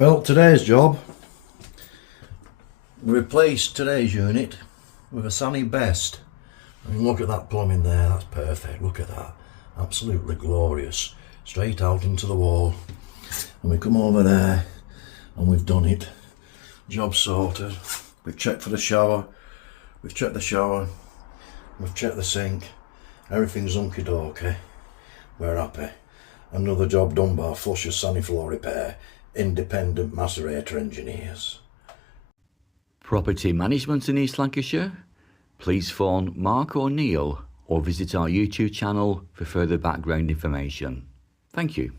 Well, today's job, we replaced today's unit with a Sanibest. I mean, look at that plumbing there, that's perfect, look at that. Absolutely glorious. Straight out into the wall. And we come over there and we've done it. Job sorted. We've checked for the shower. We've checked the shower. We've checked the sink. Everything's hunky dory. We're happy. Another job done by Flusher's Saniflow Repair. Independent macerator engineers. Property management in East Lancashire? Please phone Mark or Neil or visit our YouTube channel for further background information. Thank you.